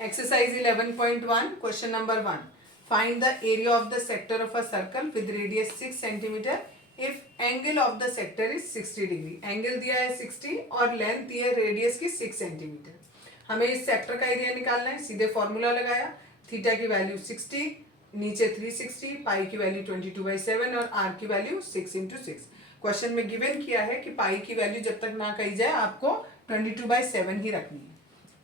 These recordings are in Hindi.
Exercise 11.1, question number 1. Find the area of the sector of a circle with radius 6 cm if angle of the sector is 60 degree. Angle दिया है 60 और लेंथ दी है रेडियस की 6 सेंटीमीटर. हमें इस सेक्टर का एरिया निकालना है. सीधे फॉर्मूला लगाया. थीटा की वैल्यू 60, नीचे 360, पाई की वैल्यू 22/7 और आर की वैल्यू 6 × 6. क्वेश्चन में गिवन किया है कि पाई की वैल्यू जब तक ना कही जाए आपको 22/7 ही रखनी है.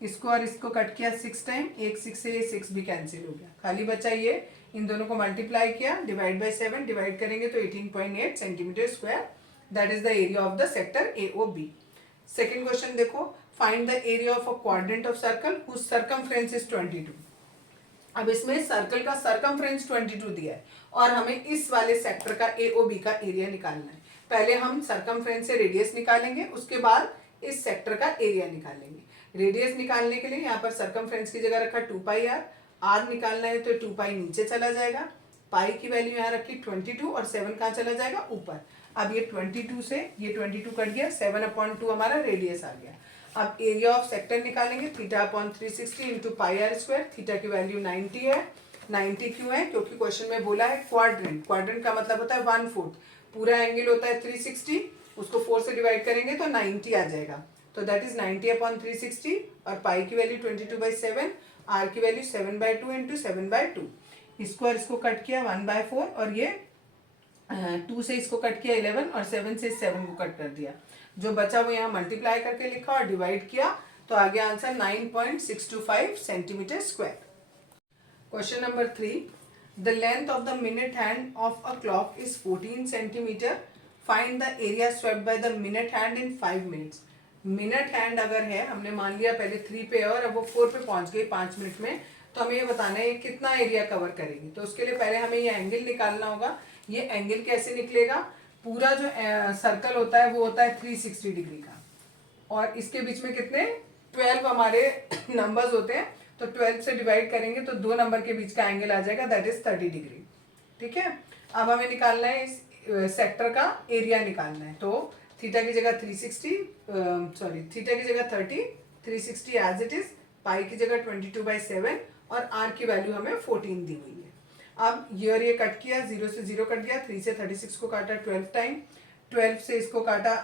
इसको और इसको कट किया 6 टाइम, एक 6 से ये 6 भी कैंसिल हो गया. खाली बचा ये. इन दोनों को मल्टीप्लाई किया, डिवाइड बाय 7, डिवाइड करेंगे तो 18.8 centimetre square. That is the area of the sector AOB. Second question देखो. Find the area of a quadrant of circle whose circumference is 22. अब इसमें सर्कल का सर्कमफ्रेंस 22 दिया है और हमें इस वाले सेक्टर का AOB का एरिया निकालना है. पहले हम सर्कमफ्रेंस से रेडियस निकालेंगे, उसके बाद इस सेक्टर का एरिया निकालेंगे. रेडियस निकालने के लिए यहाँ पर सर्कमफ्रेंस की जगह रखा 2πr. आर निकालना है तो 2π नीचे चला जाएगा. पाई की वैल्यू यहाँ रखी 22 और 7 कहाँ चला जाएगा? ऊपर. अब ये 22 से ये 22 कट गया, 7/2 हमारा रेडियस आ गया. अब एरिया ऑफ सेक्टर निकालेंगे. θ/360 इंटू πr². थीटा की वैल्यू 90 है. 90 क्यों है? क्योंकि क्वेश्चन में बोला है क्वाड्रेंट. क्वाड्रेंट का मतलब होता है 1/4. पूरा एंगल होता है 360, उसको 4 से डिवाइड करेंगे तो 90 आ जाएगा. तो दैट इज 90/360 और पाई की वैल्यू 22/7, आर की वैल्यू 7/2 इंटू 7/2. इसको और इसको कट किया 1/4 और ये 2 से इसको कट किया 11 और 7 से 7 को कट कर दिया. जो बचा वो यहाँ मल्टीप्लाई करके लिखा और डिवाइड किया तो आ गया answer 9.625 centimetre square. Question number 3. The length of the minute hand of a clock is 14 centimetre. Find the area swept by the minute hand in 5 minutes. Minute hand अगर है, हमने मान लिया पहले 3 पे और अब वो 4 पे पहुंच गई 5 मिनट में, तो हमें ये बताना है कितना एरिया कवर करेगी. तो उसके लिए पहले हमें ये एंगल निकालना होगा. ये एंगल कैसे निकलेगा? पूरा जो सर्कल होता है वो होता है 360 डिग्री का और इसके बीच में कितने 12 हमारे नंबर्स होते हैं. तो 12 से डिवाइड करेंगे तो 2 नंबर के बीच का एंगल आ जाएगा. That is 30 degree. ठीक है. अब हमें निकालना है इस सेक्टर का एरिया निकालना है. तो थीटा की जगह 30, थीटा की जगह 360 एज इट इज, पाई की जगह 22/7 और आर की वैल्यू हमें 14 दी हुई है. अब ये कट किया, 0 से 0 कट गया, 3 से 36 को काटा 12 टाइम, 12 से इसको काटा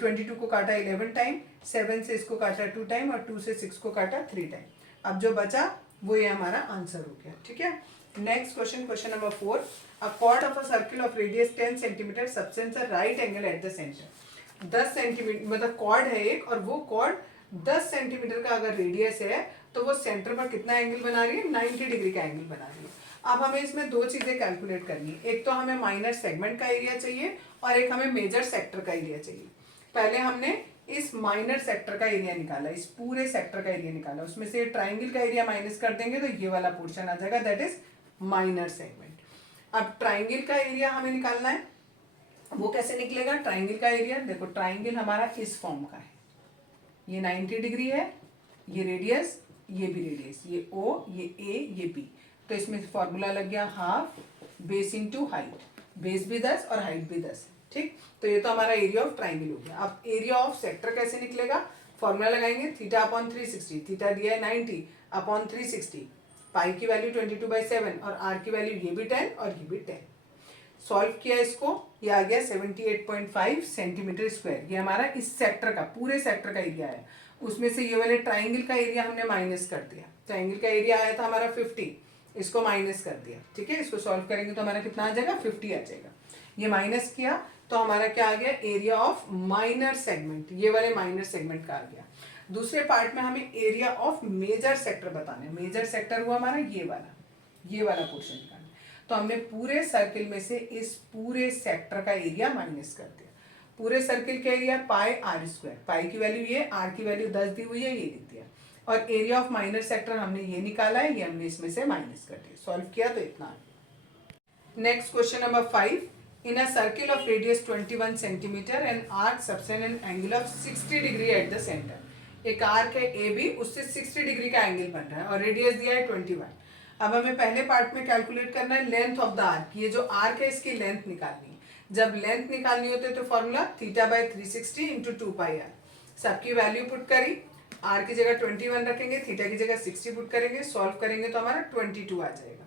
22 को काटा 11 टाइम, 7 से इसको काटा 2 टाइम और 2 से 6 को काटा 3 टाइम. अब जो बचा वो ये हमारा आंसर हो गया. ठीक है. Next question, question number 4. A chord of a circle of radius 10 cm subtends a right angle at the center. 10 centimetre मतलब कॉर्ड है एक और वो कॉर्ड 10 सेंटीमीटर का अगर रेडियस है तो वो सेंटर पर कितना एंगल बना रही है? 90 डिग्री का एंगल बना रही है. अब हमें इसमें दो चीजें कैलकुलेट करनी है. एक तो हमें माइनर सेगमेंट का एरिया चाहिए और एक हमें मेजर सेक्टर का एरिया चाहिए. पहले हमने इस माइनर सेक्टर का एरिया निकाला, इस पूरे सेक्टर का एरिया निकाला. उसमें से ट्राइंगल का एरिया माइनस कर देंगे तो ये वाला पोर्शन आ जाएगा. That is minor segment. अब ट्राइंगल का एरिया हमें निकालना है. वो कैसे निकलेगा? ट्राइंगल का एरिया देखो, ट्राइंगल हमारा इस फॉर्म का है. ये 90 डिग्री है, ये रेडियस, ये भी रेडियस, ये O, ये A, ये B. तो इसमें फॉर्मूला लग गया half base into height. Base भी 10 और हाइट भी 10. ठीक. तो ये तो हमारा एरिया ऑफ ट्राइंगल हो गया. अब एरिया ऑफ सेक्टर कैसे निकलेगा? फॉर्मूला लगाएंगे. θ/360. थीटा दिया है 90/360. पाई की वैल्यू 22/7 और आर की वैल्यू ये भी 10 और ये भी 10. सॉल्व किया इसको, ये आ गया 78.5 सेंटीमीटर स्क्वायर. ये हमारा इस सेक्टर का, पूरे सेक्टर का एरिया है. उसमें से ये वाले ट्राइंगल का एरिया हमने माइनस कर दिया. ट्राइंगल का एरिया आया था हमारा 50, इसको माइनस कर दिया. ठीक है. इसको सॉल्व करेंगे तो हमारा कितना आ जाएगा? 50 आ जाएगा. ये माइनस किया तो हमारा क्या आ गया? Area of minor segment. ये वाले माइनर सेगमेंट का आ गया. दूसरे पार्ट में हमें एरिया ऑफ मेजर सेक्टर बताना है. मेजर सेक्टर हुआ हमारा ये वाला पोर्शन निकालना. तो हमने पूरे सर्किल में से इस पूरे सेक्टर का एरिया माइनस कर दिया. पूरे सर्किल का एरिया πr². पाई की वैल्यू ये, आर की वैल्यू 10 दी हुई है, ये लिख दिया. और एरिया ऑफ माइनर सेक्टर हमने ये निकाला है, ये हमने इसमें से माइनस कर दिया. सॉल्व किया तो इतना. Next question number 5. In a circle of radius 21 centimeter, an arc subtends an angle of 60 degree at the center. एक आर्क है ए बी, उससे 60 डिग्री का एंगल बन रहा है और रेडियस दिया है 21. अब हमें पहले पार्ट में कैलकुलेट करना है लेंथ ऑफ द आर्क. ये जो आर्क है इसकी लेंथ निकालनी है. जब लेंथ निकालनी होती है तो फॉर्मूला θ/360 इंटू 2πr. सबकी वैल्यू पुट करी. आर की जगह 21 रखेंगे, थीटा की जगह 60 पुट करेंगे, सॉल्व करेंगे तो हमारा 22 आ जाएगा।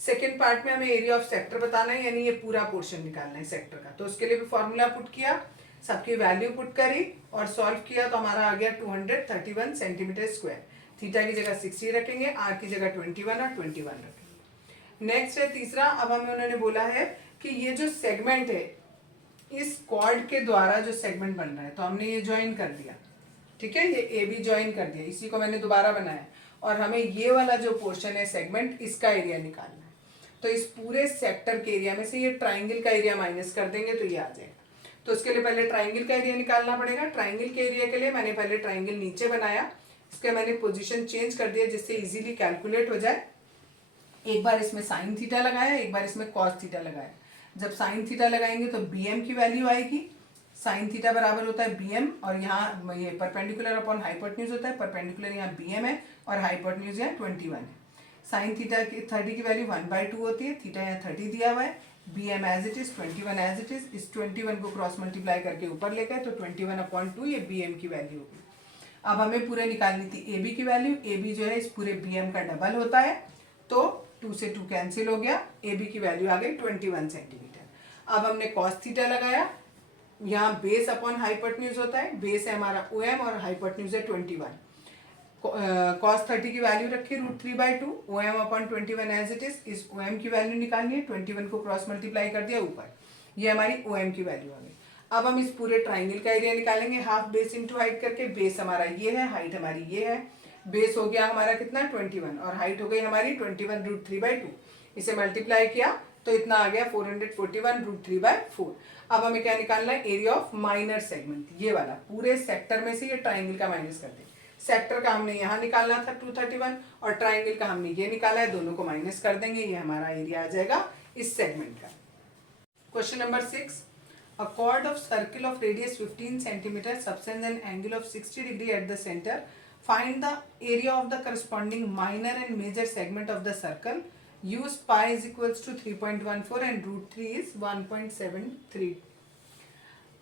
सेकेंड पार्ट में हमें एरिया ऑफ सेक्टर बताना है, यानी ये पूरा पोर्शन निकालना है सेक्टर का। तो उसके लिए भी फॉर्मूला पुट किया, सबकी वैल्यू पुट करी और सॉल्व किया तो हमारा आ गया 231 सेंटीमीटर स्क्वायर। थीटा की जगह 60 रखेंगे, आर की जगह 21 और 21 रखेंगे। नेक्स्ट है तीसरा। अब हमें उन्होंने बोला है कि ये जो सेगमेंट है, इस कॉर्ड के द्वारा जो सेगमेंट बन रहा है, तो हमने ये ज्वाइन कर दिया, ठीक है, ये ए बी ज्वाइन कर दिया, इसी को मैंने दोबारा बनाया और हमें ये वाला जो पोर्शन है सेगमेंट, इसका एरिया निकालना है। तो इस पूरे सेक्टर के एरिया में से ये ट्राइंगल का एरिया माइनस कर देंगे तो ये आ जाएगा। तो उसके लिए पहले ट्राइंगल का एरिया निकालना पड़ेगा। ट्राइंगल के एरिया के लिए मैंने पहले ट्राइंगल नीचे बनाया, इसका मैंने पोजीशन चेंज कर दिया जिससे इजीली कैलकुलेट हो जाए। एक बार इसमें साइन थीटा लगाया, एक बार इसमें कॉस थीटा लगाया। जब साइन थीटा लगाएंगे तो bm की वैल्यू आएगी, साइन थीटा बराबर होता है bm और यहाँ ये परपेंडिकुलर अपॉन हाइपोटेन्यूज होता है, परपेंडिकुलर यहाँ bm है और हाइपोटेन्यूज यहाँ 21 है। साइन थीटा की 30 की वैल्यू 1/2 होती है, थीटा यहाँ 30 दिया हुआ है, bm as it is, 21 as it is. इस 21 को क्रॉस मल्टीप्लाई करके ऊपर लेकर तो 21/2 ये bm की वैल्यू होगी। अब हमें पूरे निकालनी थी ab की वैल्यू। ab जो है इस पूरे bm का डबल होता है, तो 2 से 2 कैंसिल हो गया, ab की वैल्यू आ गई 21 सेंटीमीटर। अब हमने कॉस थीटा लगाया, यहाँ बेस अपॉन हाइपोटेन्यूज होता है, बेस है हमारा OM और हाइपोटेन्यूज है 21। कॉस 30 की वैल्यू रखी √3/2, OM upon 21 as it is. इस OM की वैल्यू निकालनी है, 21 को क्रॉस मल्टीप्लाई कर दिया ऊपर, ये हमारी OM की वैल्यू आ गई। अब हम इस पूरे ट्राइंगल का एरिया निकालेंगे, हाफ बेस इंटू हाइट करके। बेस हमारा ये है, हाइट हमारी ये है। बेस हो गया हमारा कितना 21 और हाइट हो गई हमारी 21 √3/2। इसे मल्टीप्लाई किया तो इतना आ गया 441 √3/4। अब हमें क्या निकालना है, एरिया ऑफ माइनर सेगमेंट, ये वाला पूरे सेक्टर में से ये ट्राइंगल का माइनस कर दें। सेक्टर का हमने यहाँ निकालना था 231 और ट्राइंगल का हमने ये निकाला है, दोनों को माइनस कर देंगे, ये हमारा एरिया आ जाएगा इस सेगमेंट का। Question number 6, a chord of circle of radius 15 cm subtends an angle of 60 degree at the center. Find the area of the corresponding minor and major segment of the circle. Use pi is equals to 3.14 and √3 is 1.73.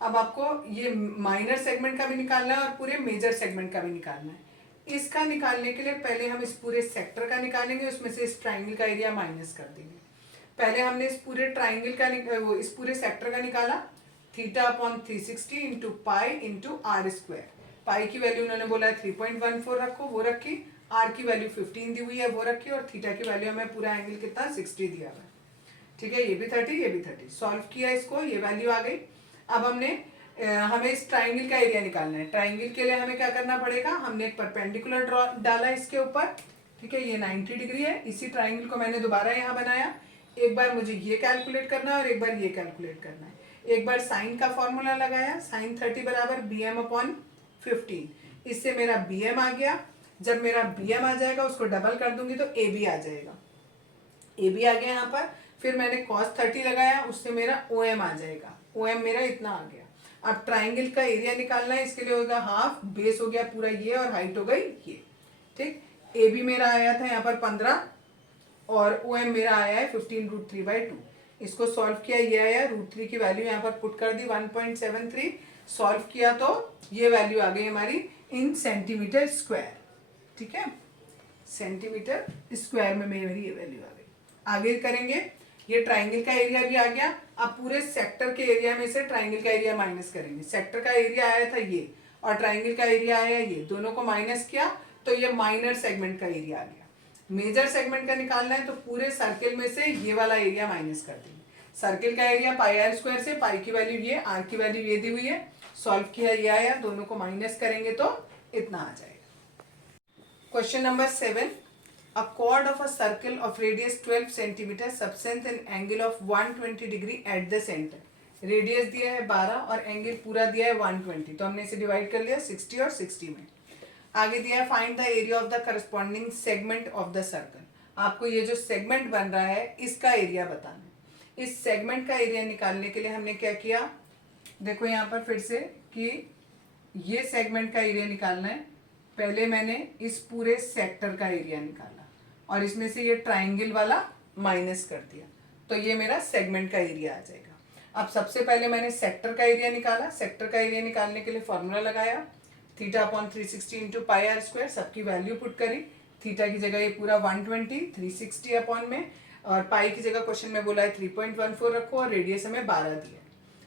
अब आपको ये माइनर सेगमेंट का भी निकालना है और पूरे मेजर सेगमेंट का भी निकालना है। इसका निकालने के लिए पहले हम इस पूरे सेक्टर का निकालेंगे, उसमें से इस ट्राइंगल का एरिया माइनस कर देंगे। पहले हमने इस पूरे ट्राइंगल का इस पूरे सेक्टर का निकाला, theta upon 360 into pi into r square. Pi की वैल्यू उन्होंने बोला है 3.14 रखो, वो रखी। आर की वैल्यू 15 दी हुई है, वो रखी। और थीटा की वैल्यू हमें पूरा एंगल कितना 60 दिया हुआ है, ठीक है, ये भी 30, ये भी 30। सॉल्व किया इसको, ये वैल्यू आ गई। अब हमें इस ट्राइंगल का एरिया निकालना है। ट्राइंगल के लिए हमें क्या करना पड़ेगा, हमने एक परपेंडिकुलर ड्रॉ डाला इसके ऊपर, ठीक है, ये 90 डिग्री है। इसी ट्राइंगल को मैंने दोबारा यहाँ बनाया। एक बार मुझे ये कैलकुलेट करना है और एक बार ये कैलकुलेट करना है। एक बार साइन का फॉर्मूला लगाया, साइन 30 बराबर bm अपॉन 15, इससे मेरा bm आ गया। जब मेरा bm आ जाएगा उसको डबल कर दूंगी तो ab आ जाएगा, ab आ गया यहाँ पर। फिर मैंने cos 30 लगाया, उससे मेरा OM आ जाएगा, OM मेरा इतना आ गया। अब ट्राइंगल का एरिया निकालना है, इसके लिए होगा हाफ, बेस हो गया पूरा ये और हाइट हो गई ये, ठीक। AB मेरा आया था यहाँ पर 15 और OM मेरा आया है 15 √3/2। इसको सॉल्व किया, ये आया √3 की वैल्यू यहाँ पर पुट कर दी 1.73। सॉल्व किया तो ये वैल्यू आ गई हमारी इन सेंटीमीटर स्क्वायर, ठीक है, सेंटीमीटर स्क्वायर में मेरी ये वैल्यू आ गई। आगे करेंगे, ये ट्राइंगल का एरिया भी आ गया। अब पूरे सेक्टर के एरिया में से ट्राइंगल का एरिया माइनस करेंगे। सेक्टर का एरिया आया था ये और ट्राइंगल का एरिया आया ये, दोनों को माइनस किया तो ये माइनर सेगमेंट का एरिया आ गया। मेजर सेगमेंट का निकालना है तो पूरे सर्किल में से ये वाला एरिया माइनस कर देंगे। सर्किल का एरिया पाई आर स्क्वायर से, पाई की वैल्यू ये, आर की वैल्यू ये दी हुई है। सॉल्व किया, ये आया, दोनों को माइनस करेंगे तो इतना आ जाएगा। Question number 7, a chord of a circle of radius 12 cm subtends an angle of 120 degree at the center. Radius दिया है 12 और एंगल पूरा दिया है 120, तो हमने इसे डिवाइड कर लिया 60 और 60 में। आगे दिया है find the area of the corresponding segment of the circle. आपको ये जो सेगमेंट बन रहा है इसका एरिया बताना है। इस सेगमेंट का एरिया निकालने के लिए हमने क्या किया, देखो यहाँ पर फिर से कि ये सेगमेंट का एरिया निकालना है। पहले मैंने इस पूरे सेक्टर का एरिया निकाला और इसमें से ये ट्राइंगल वाला माइनस कर दिया, तो ये मेरा सेगमेंट का एरिया आ जाएगा। अब सबसे पहले मैंने सेक्टर का एरिया निकाला। सेक्टर का एरिया निकालने के लिए फॉर्मूला लगाया, theta upon 360 into pi r square, सबकी वैल्यू पुट करी। थीटा की जगह ये पूरा 120, 360 अपॉन में, और पाई की जगह क्वेश्चन में बोला है 3.14 रखो, और रेडियस हमें 12 दिया।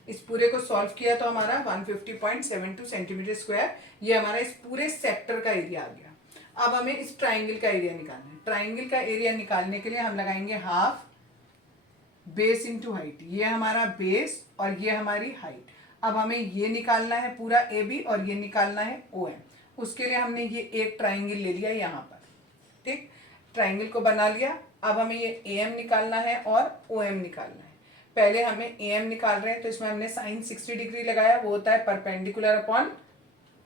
इस पूरे को सॉल्व किया तो हमारा 150.72 सेंटीमीटर स्क्वायर, ये हमारा इस पूरे सेक्टर का एरिया आ गया। अब हमें इस ट्राइंगल का एरिया निकालना है। ट्राइंगल का एरिया निकालने के लिए हम लगाएंगे हाफ बेस इंटू हाइट। ये हमारा बेस और ये हमारी हाइट। अब हमें ये निकालना है पूरा ए बी, और ये निकालना है ओ एम। उसके लिए हमने ये एक ट्राइंगल ले लिया यहाँ पर, ठीक, ट्राइंगल को बना लिया। अब हमें ये ए एम निकालना है और ओ एम निकालना है। पहले हमें ए एम निकाल रहे हैं, तो इसमें हमने साइन 60 डिग्री लगाया, वो होता है परपेंडिकुलर अपॉन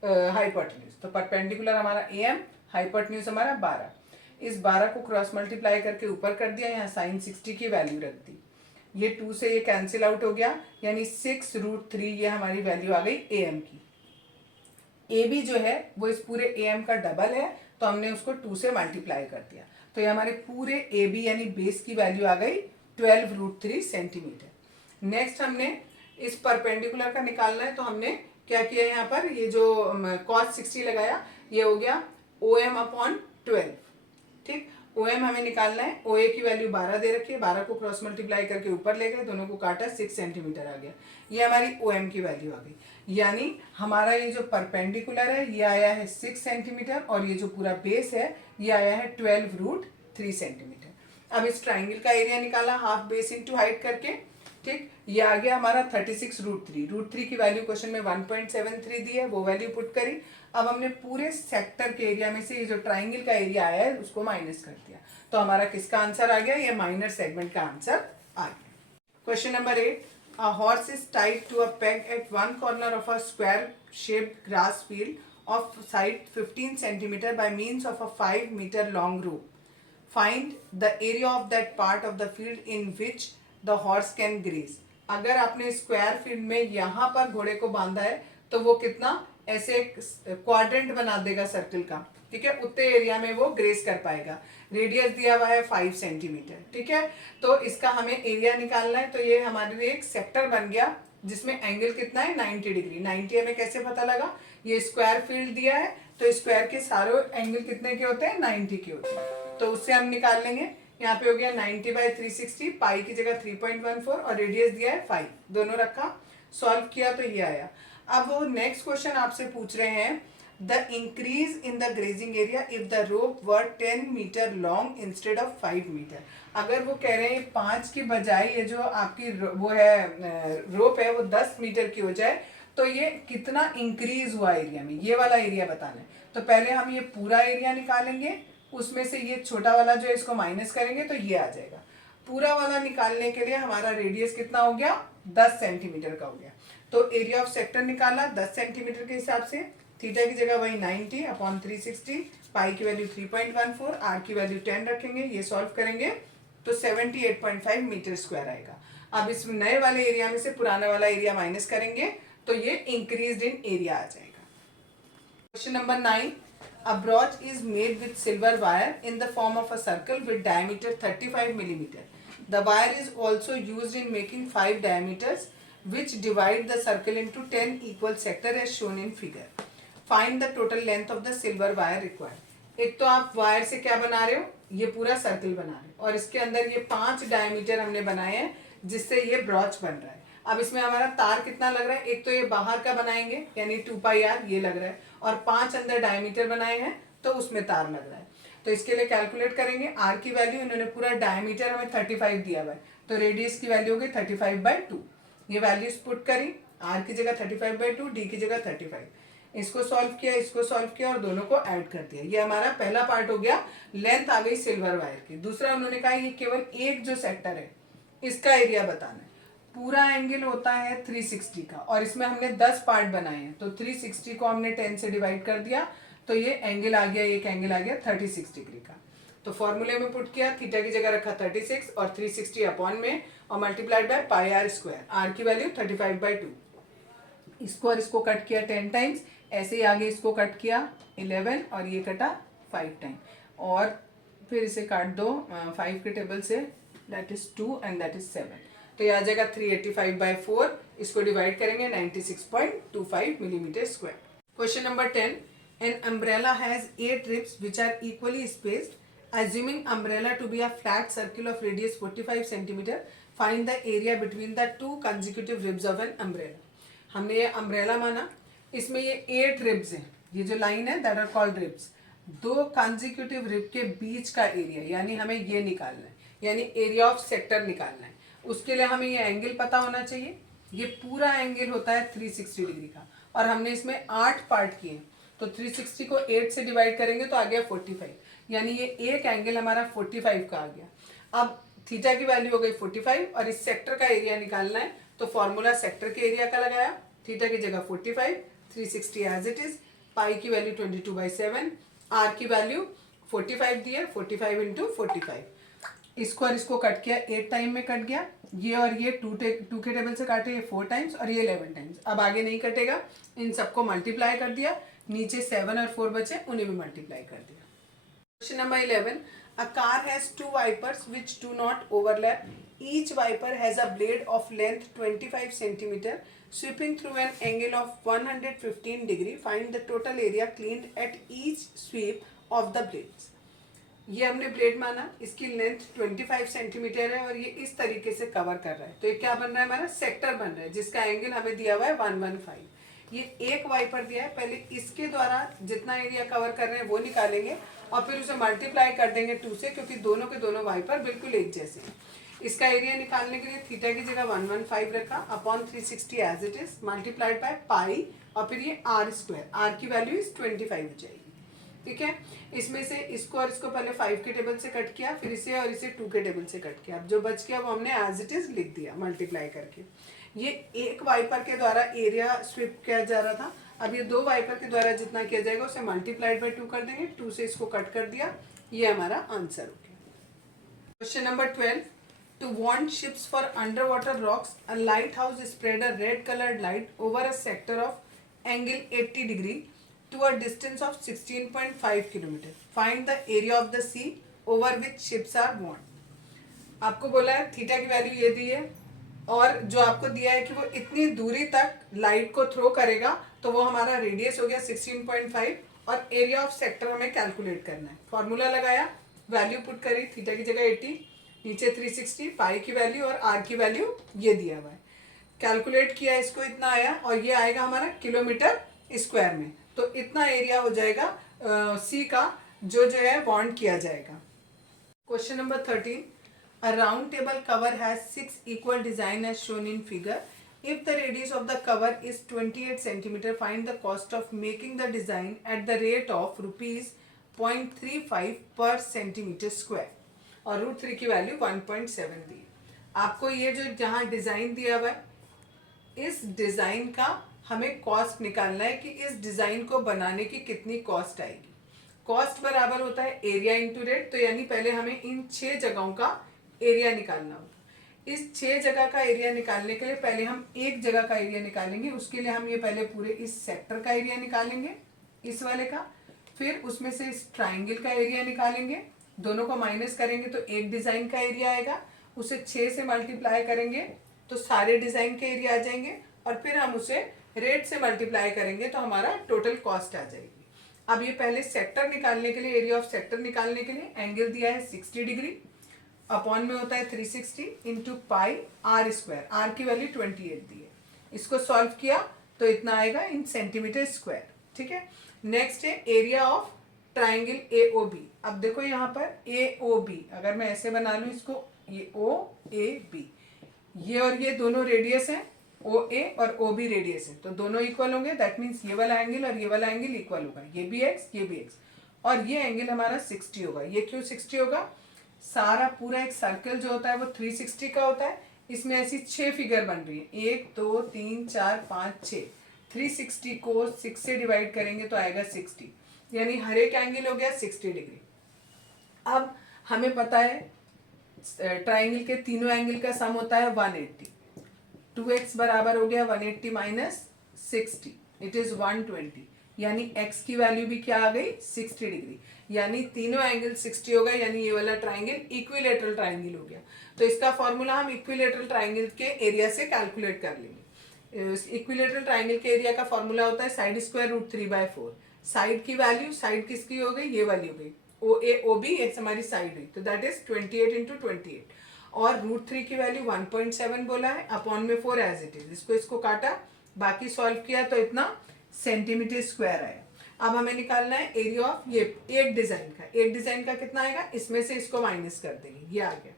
हाइपोटेन्यूज। तो परपेंडिकुलर हमारा ए एम, हाइपोटेन्यूज हमारा 12। इस 12 को क्रॉस मल्टीप्लाई करके ऊपर कर दिया, यहाँ साइन 60 की वैल्यू रख दी। ये 2 से ये कैंसिल आउट हो गया, यानी 6√3 ये हमारी वैल्यू आ गई ए एम की। ए बी जो है वो इस पूरे ए एम का डबल है, तो हमने उसको 2 से मल्टीप्लाई कर दिया, तो ये हमारे पूरे ए बी यानी बेस की वैल्यू आ गई 12√3 सेंटीमीटर। नेक्स्ट हमने इस परपेंडिकुलर का निकालना है, तो हमने क्या किया यहाँ पर, ये जो cos 60 लगाया, ये हो गया ओ एम अपॉन 12, ठीक। ओ एम हमें निकालना है, ओ ए की वैल्यू 12 दे रखी है, 12 को क्रॉस मल्टीप्लाई करके ऊपर ले गए, दोनों को काटा, 6 सेंटीमीटर आ गया। ये हमारी ओ एम की वैल्यू आ गई, यानी हमारा ये जो परपेंडिकुलर है ये आया है 6 सेंटीमीटर, और ये जो पूरा बेस है ये आया है 12√3 सेंटीमीटर। अब इस ट्राइंगल का एरिया निकाला हाफ बेस इंटू हाइट करके, ठीक। ये आ गया हमारा 36√3। √3 की वैल्यू क्वेश्चन में 1.73 दी है, वो वैल्यू पुट करी। अब हमने पूरे सेक्टर के एरिया में से ये जो ट्राइंगल का एरिया आया है उसको माइनस कर दिया, तो हमारा किसका आंसर आ गया, ये माइनर सेगमेंट का आंसर आ गया। Question number 8, a horse is tied to a peg at one corner of a square shaped grass field of side 15 centimeter by means of a 5 meter long rope. Find the area of that part of the field in which the horse can graze. अगर आपने स्क्वायर फील्ड में यहाँ पर घोड़े को बांधा है, तो वो कितना ऐसे क्वाड्रेंट बना देगा सर्कल का, ठीक है, उतने एरिया में वो ग्रेस कर पाएगा। रेडियस दिया हुआ है 5 सेंटीमीटर, ठीक है। तो इसका हमें एरिया निकालना है, तो ये हमारे लिए एक सेक्टर बन गया जिसमें एंगल कितना है 90 डिग्री। 90 हमें कैसे पता लगा, ये स्क्वायर फील्ड दिया है, तो स्क्वायर के सारे एंगल कितने के होते हैं, 90 के होते हैं, तो उससे हम निकाल लेंगे। यहाँ पे हो गया 90/360, पाई की जगह 3.14, और रेडियस दिया है 5, दोनों रखा, सॉल्व किया तो ये आया। अब वो नेक्स्ट क्वेश्चन आपसे पूछ रहे हैं, the increase in the grazing area if the rope were 10 metre long instead of 5 metre. अगर वो कह रहे हैं 5 की बजाय ये जो आपकी वो है रोप है वो 10 मीटर की हो जाए, तो ये कितना इंक्रीज हुआ एरिया में, ये वाला एरिया बताना है। तो पहले हम ये पूरा एरिया निकालेंगे, उसमें से ये छोटा वाला जो है इसको माइनस करेंगे, तो ये आ जाएगा। पूरा वाला निकालने के लिए हमारा रेडियस कितना हो गया, 10 सेंटीमीटर का हो गया, तो एरिया ऑफ सेक्टर निकाला 10 सेंटीमीटर के हिसाब से। थीटा की जगह वही 90 अपॉन 360, पाई की वैल्यू 3.14, आर की वैल्यू 10 रखेंगे, ये सॉल्व करेंगे तो 78.5 मीटर स्क्वायर आएगा। अब इस नए वाले एरिया में से पुराना वाला एरिया माइनस करेंगे, तो ये इंक्रीज इन एरिया आ जाएगा। Question number 9, a broach is made with silver wire in the form of a circle with diameter 35 millimeter. The wire is also used in making 5 diameters which divide the circle into 10 equal sector as shown in figure. Find the total length of the silver wire required. एक तो आप वायर से क्या बना रहे हो, ये पूरा सर्कल बना रहे हो, और इसके अंदर ये 5 डायमीटर हमने बनाए हैं जिससे ये ब्रॉच बन रहा है। अब इसमें हमारा तार कितना लग रहा है, एक तो ये बाहर का बनाएंगे यानी 2πr ये लग रहा है, और 5 अंदर डायमीटर बनाए हैं तो उसमें तार लग रहा है। तो इसके लिए कैलकुलेट करेंगे, आर की वैल्यू इन्होंने पूरा डायमीटर हमें 35 दिया हुआ है, तो रेडियस की वैल्यू हो गई 35/2। ये वैल्यूज पुट करी, आर की जगह 35/2, डी की जगह 35। इसको सॉल्व किया, इसको सॉल्व किया, और दोनों को ऐड कर दिया। ये हमारा पहला पार्ट हो गया, लेंथ आ गई सिल्वर वायर की। दूसरा उन्होंने कहा ये केवल एक जो सेक्टर है इसका एरिया बताना है। पूरा एंगल होता है 360 का, और इसमें हमने 10 पार्ट बनाए हैं, तो 360 को हमने 10 से डिवाइड कर दिया, तो ये एंगल आ गया, एक एंगल आ गया 36 डिग्री का। तो फॉर्मूले में पुट किया, थीटा की जगह रखा 36 और 360 अपॉन में, और multiplied by pi r square, r की वैल्यू 35/2। इसको और इसको कट किया 10 टाइम्स, ऐसे ही आगे इसको कट किया 11, और ये कटा 5 टाइम, और फिर इसे काट दो 5 के टेबल से, that is 2 and that is 7, तो ये आ जाएगा 385/4। इसको डिवाइड करेंगे 96.25 millimetre square. Question number 10. An umbrella has 8 ribs which are equally spaced. Assuming umbrella to be a flat circle of radius 45 centimeter, find the area between the two consecutive ribs of an umbrella. हमने ये umbrella माना, इसमें ये 8 ribs हैं, ये जो line है that are called ribs. 2 consecutive rib के बीच का एरिया, यानी हमें ये निकालना है, यानी एरिया ऑफ सेक्टर निकालना है. उसके लिए हमें ये एंगल पता होना चाहिए. ये पूरा एंगल होता है 360 डिग्री का, और हमने इसमें 8 पार्ट किए, तो 360 को 8 से डिवाइड करेंगे तो आ गया 45, यानी ये एक एंगल हमारा 45 का आ गया. अब थीटा की वैल्यू हो गई 45 और इस सेक्टर का एरिया निकालना है, तो फॉर्मूला सेक्टर के एरिया का लगाया. थीटा की जगह 45, 360 एज इट इज, पाई की वैल्यू 22/7, आर की वैल्यू 45 दी है, 45 इंटू 45. इसको और इसको कट किया, 8 टाइम में कट गया. ये और ये 2 के टेबल से काटे, ये 4 टाइम्स और ये 11 टाइम्स. अब आगे नहीं कटेगा, इन सबको मल्टीप्लाई कर दिया. नीचे 7 और 4 बचे, उन्हें भी मल्टीप्लाई कर दिया. Question number 11. A car has 2 wipers which do not overlap. Each wiper has a blade of length 25 centimeter sweeping through an angle of 115 degree. Find the total area cleaned at each sweep of the blades. ये हमने ब्लेड माना, इसकी लेंथ 25 सेंटीमीटर है और ये इस तरीके से कवर कर रहा है. तो ये क्या बन रहा है, हमारा सेक्टर बन रहा है, जिसका एंगल हमें दिया हुआ है 115. ये एक वाइपर दिया है, पहले इसके द्वारा जितना एरिया कवर कर रहे हैं वो निकालेंगे और फिर उसे मल्टीप्लाई कर देंगे 2 से, क्योंकि दोनों के दोनों वाइपर बिल्कुल एक जैसे हैं. इसका एरिया निकालने के लिए थीटा की जगह 115 रखा upon 360 as it is multiplied by pi, और फिर ये आर स्क्वायर, आर की वैल्यू इस 25 हो जाएगी. ठीक है. इसमें से इसको और इसको पहले 5 के टेबल से कट किया, फिर इसे और इसे 2 के टेबल से कट किया. अब जो बच गया वो हमने एज इट इज लिख दिया मल्टीप्लाई करके. ये एक वाइपर के द्वारा एरिया स्वीप किया जा रहा था. अब ये 2 वाइपर के द्वारा जितना किया जाएगा उसे मल्टीप्लाइड बाय 2 कर देंगे. 2 से इसको कट कर दिया. ये हमारा आंसर हो गया. Question number 12. To warn ships for under water rocks, a lighthouse spread a red coloured light over a sector of angle 80 degree to a distance of 16.5 kilometer. Find the area of the sea over which ships are warned. आपको बोला है थीटा की वैल्यू ये दी है, और जो आपको दिया है कि वो इतनी दूरी तक लाइट को थ्रो करेगा, तो वो हमारा रेडियस हो गया 16.5 और एरिया ऑफ सेक्टर हमें कैलकुलेट करना है. फॉर्मूला लगाया, वैल्यू पुट करी, थीटा की जगह 80, नीचे 360, पाई की वैल्यू और आर की वैल्यू ये दिया हुआ है. कैलकुलेट किया, इसको इतना आया और ये आएगा हमारा किलोमीटर स्क्वायर में. तो इतना एरिया हो जाएगा सी का, जो है वार्न किया जाएगा. Question number 13. A round table cover has 6 equal design as shown in figure. If the radius of the cover is 28 centimetre, find the cost of making the design at the rate of ₹0.35 per centimetre square. और √3 की वैल्यू 1.7 दी. आपको ये जो जहाँ डिजाइन दिया हुआ है, इस डिजाइन का हमें कॉस्ट निकालना है कि इस डिजाइन को बनाने की कितनी कॉस्ट आएगी. कॉस्ट बराबर होता है एरिया इंटू रेट. तो यानी पहले हमें इन 6 जगहों का एरिया निकालना होगा. इस 6 जगह का एरिया निकालने के लिए पहले हम एक जगह का एरिया निकालेंगे. उसके लिए हम ये पहले पूरे इस सेक्टर का एरिया निकालेंगे, इस वाले का. फिर उसमें से इस ट्राइंगल का एरिया निकालेंगे, दोनों को माइनस करेंगे तो एक डिजाइन का एरिया आएगा. उसे 6 से मल्टीप्लाई करेंगे तो सारे डिजाइन के एरिया आ जाएंगे, और फिर हम उसे रेट से मल्टीप्लाई करेंगे तो हमारा टोटल कॉस्ट आ जाएगी. अब ये पहले सेक्टर निकालने के लिए, एरिया ऑफ सेक्टर निकालने के लिए एंगल दिया है 60 डिग्री, अपॉन में होता है 360 into pi r square. R की वैल्यू 28 दी है. इसको सॉल्व किया तो इतना आएगा इन सेंटीमीटर स्क्वायर. ठीक है. नेक्स्ट है एरिया ऑफ ट्राइंगल AOB. अब देखो यहाँ पर AOB, अगर मैं ऐसे बना लूँ इसको, ये OAB, ये और ये दोनों रेडियस हैं, OA और OB रेडियस है, तो दोनों इक्वल होंगे. दैट मीन्स ये वाला एंगल और ये वाला एंगल इक्वल होगा. ये भी x, ये भी x, और ये एंगल हमारा 60 होगा. ये क्यों 60 होगा, सारा पूरा एक सर्कल जो होता है वो 360 का होता है. इसमें ऐसी 6 फिगर बन रही है, 1 2 3 4 5 6. 360 को 6 से डिवाइड करेंगे तो आएगा 60, यानी हर एक एंगल हो गया 60 डिग्री. अब हमें पता है ट्राइंगल के तीनों एंगल का सम होता है 180. 2x बराबर हो गया 180 माइनस 60, इट इज 120. यानी x की वैल्यू भी क्या आ गई, 60 डिग्री. यानी तीनों एंगल 60 हो गए, यानी ये वाला ट्राइंगल इक्विलेटरल ट्राइंगल हो गया. तो इसका फॉर्मूला हम इक्विलेटरल ट्राइंगल के एरिया से कैलकुलेट कर लेंगे. इक्विलेटरल ट्राइंगल के एरिया का फॉर्मूला होता है साइड स्क्वायर रूट 3/4। साइड की वैल्यू, साइड किसकी हो गई, ये वाली हो गई, ओ ए ओ बी, ये हमारी साइड हुई, तो दैट इज 28 इंटू 28, और रूट 3 की वैल्यू 1.7 बोला है, अपॉन में 4 एज इट इज, इसको काटा, बाकी सॉल्व किया तो इतना सेंटीमीटर स्क्वायर आया। अब हमें निकालना है एरिया ऑफ ये एक डिजाइन का, एक डिजाइन का कितना आएगा, इसमें से इसको माइनस कर देंगे, ये आ गया,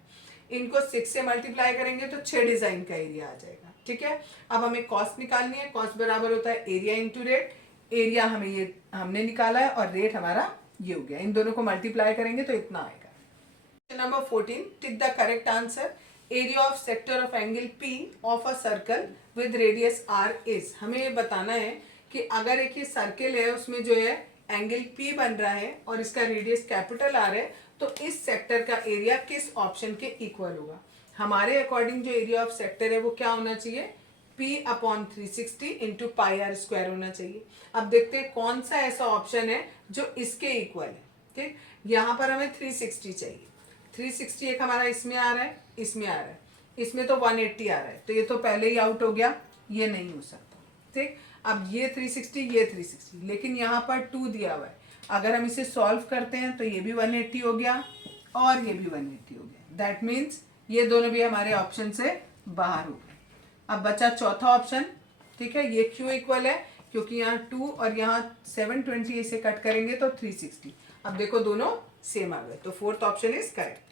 इनको 6 से मल्टीप्लाई करेंगे तो 6 डिजाइन का एरिया आ जाएगा, ठीक है। अब हमें कॉस्ट निकालनी है, कॉस्ट बराबर होता है एरिया इंटू रेट, एरिया हमें ये हमने निकाला है और रेट हमारा ये हो गया, इन दोनों को मल्टीप्लाई करेंगे तो इतना आएगा। Question number 14, tick the correct answer, area of sector of angle P of a circle with radius R is. हमें ये बताना है कि अगर एक ये सर्किल है, उसमें जो है एंगल P बन रहा है और इसका रेडियस कैपिटल R है, तो इस सेक्टर का एरिया किस ऑप्शन के इक्वल होगा। हमारे अकॉर्डिंग जो एरिया ऑफ सेक्टर है वो क्या होना चाहिए, P upon 360 into pi r square होना चाहिए। अब देखते हैं कौन सा ऐसा ऑप्शन है जो इसके इक्वल है, ठीक। यहाँ पर हमें 360 चाहिए, 360 एक हमारा इसमें आ रहा है, इसमें आ रहा है, इसमें तो 180 आ रहा है, तो ये तो पहले ही आउट हो गया, ये नहीं हो सकता, ठीक। अब ये 360, ये 360, लेकिन यहाँ पर 2 दिया हुआ है, अगर हम इसे सॉल्व करते हैं तो ये भी 180 हो गया और ये भी 180 हो गया, दैट मीन्स ये दोनों भी हमारे ऑप्शन से बाहर हो गए। अब बचा चौथा ऑप्शन, ठीक है, ये क्यों इक्वल है, क्योंकि यहाँ 2 और यहाँ 720 इसे कट करेंगे तो 360। अब देखो दोनों सेम आ गए, तो फोर्थ ऑप्शन इज करेक्ट।